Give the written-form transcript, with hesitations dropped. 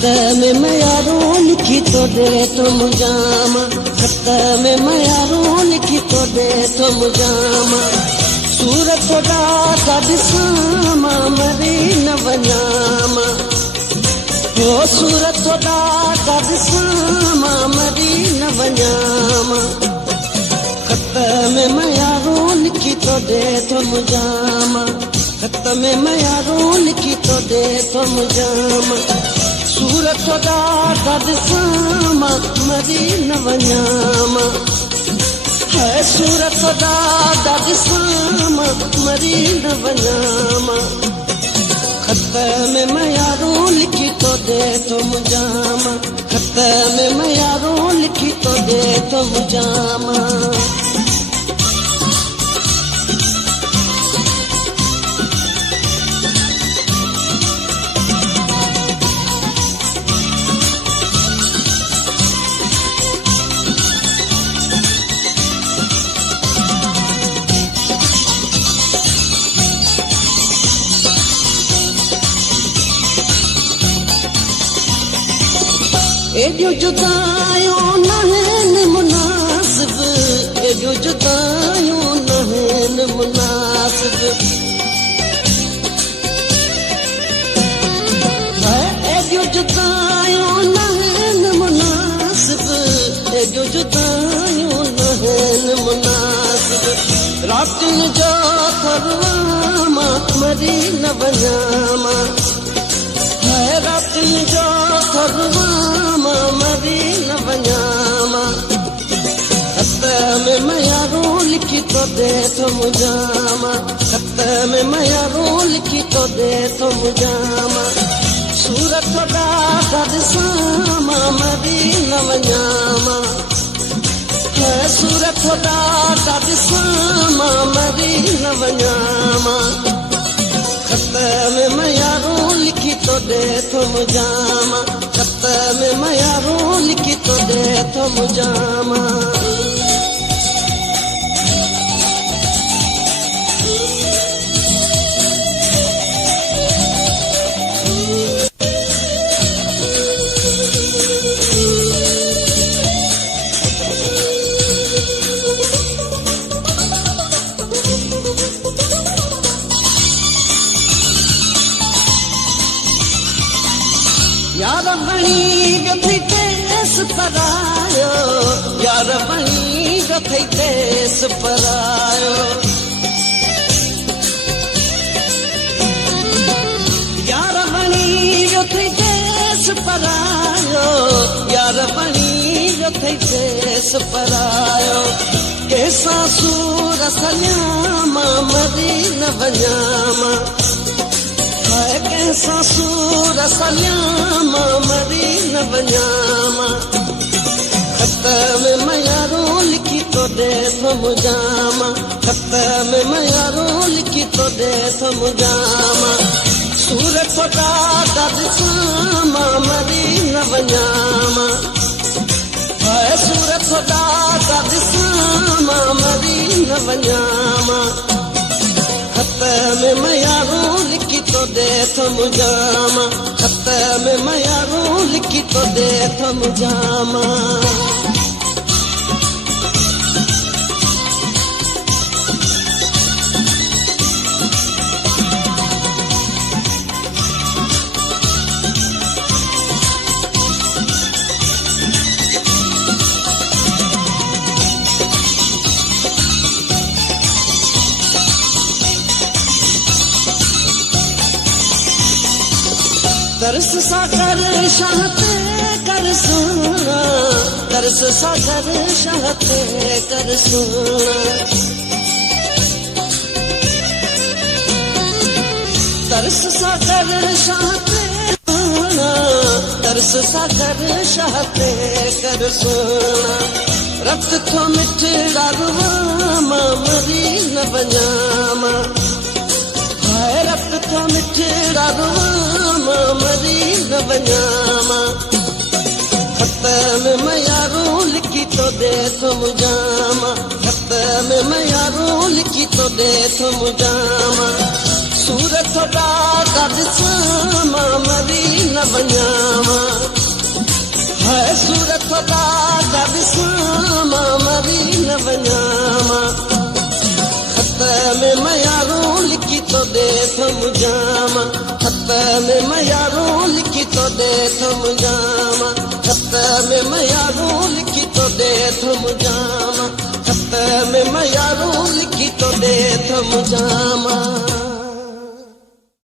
खत में मैं यारों लिखी तो दे तो मुझामा खत में मैं यारों लिखी तो दे तो मुझामा सूरत खुदा का दिसामा मरी न वञामा ओ सूरत खुदा का दिसामा मरी न वञामा खत में मैं यारों लिखी तो दे तो मुझामा खत में मैं यारों लिखी तो दे तो मुझामा सूरत खुदा का दिसामा मरी न वञामा है सूरत खुदा का दिसामा मरी न वञामा खत में मैं यारों लिखी तो दे तो मुझामा खत में मैं यारों लिखी तो दे तो मुझामा एडियो जुदायूं न आहिनि मुनासिब एडियो जुदायूं न आहिनि मुनासिब एडियो जुदायूं न आहिनि मुनासिब एडियो जुदायूं न आहिनि मुनासिब रातियुनि जो ख़रवामा मरी न वञामा रातियुनि जो ख़रवामा मरी न वञामा खत में मैं यारों लिखी तो दे तो मुझामा खत में मैं यारों लिखी तो दे तो मुझामा सूरत खुदा का दिसामा मरी न वञामा सूरत खुदा का दिसामा मरी न वञामा खत में मैं यारों लिखी तो दे तो मुझामा खत में मैं यारों लिखी तो दे तो मुझामा यार बणी गथई तेस परायो यार बणी गथई तेस परायो यार बणी गथई तेस परायो यार बणी गथई तेस परायो कैसा सूर सल्यामा मरी न वञामा कैसा सूर सल्यामा मरी न वञामा खत में मैं यारों लिखी तो दे तो मुझामा खत में मैं यारों लिखी तो दे तो मुझामा सूरत खुदा का दिसामा मरी न वञामा सूरत खुदा का दिसामा मरी न वञामा खत में मैं यारों लिखी तो दे तो मुझामा खत में मैं यारों लिखी तो दे तो मुझामा तरस सागर शाहते कर सुना तरस सागर शाहते कर सुना तरस सागर शाहते सुना तरस सागर शाहते कर सुना रत तो मिठड़ा रुवामा मरी न वञामा रत तो मिठड़ा रुवामा मरी न वञामा खत में मैं यारों लिखी तो दे तो मुझामा खत में मैं यारों लिखी तो दे तो मुझामा सूरत ॾाका ॾिसां मां मरी न वञां है सूरत ॾाका ॾिसां मां मरी न वञां खत में मयारूं लिखी तो ॾे सम्झां खत में मयारूं लिखी तो ॾे सम्झां खत में मयारूं लिखी तो ॾे सम्झां खत में मयारूं लिखी तो ॾे सम्झां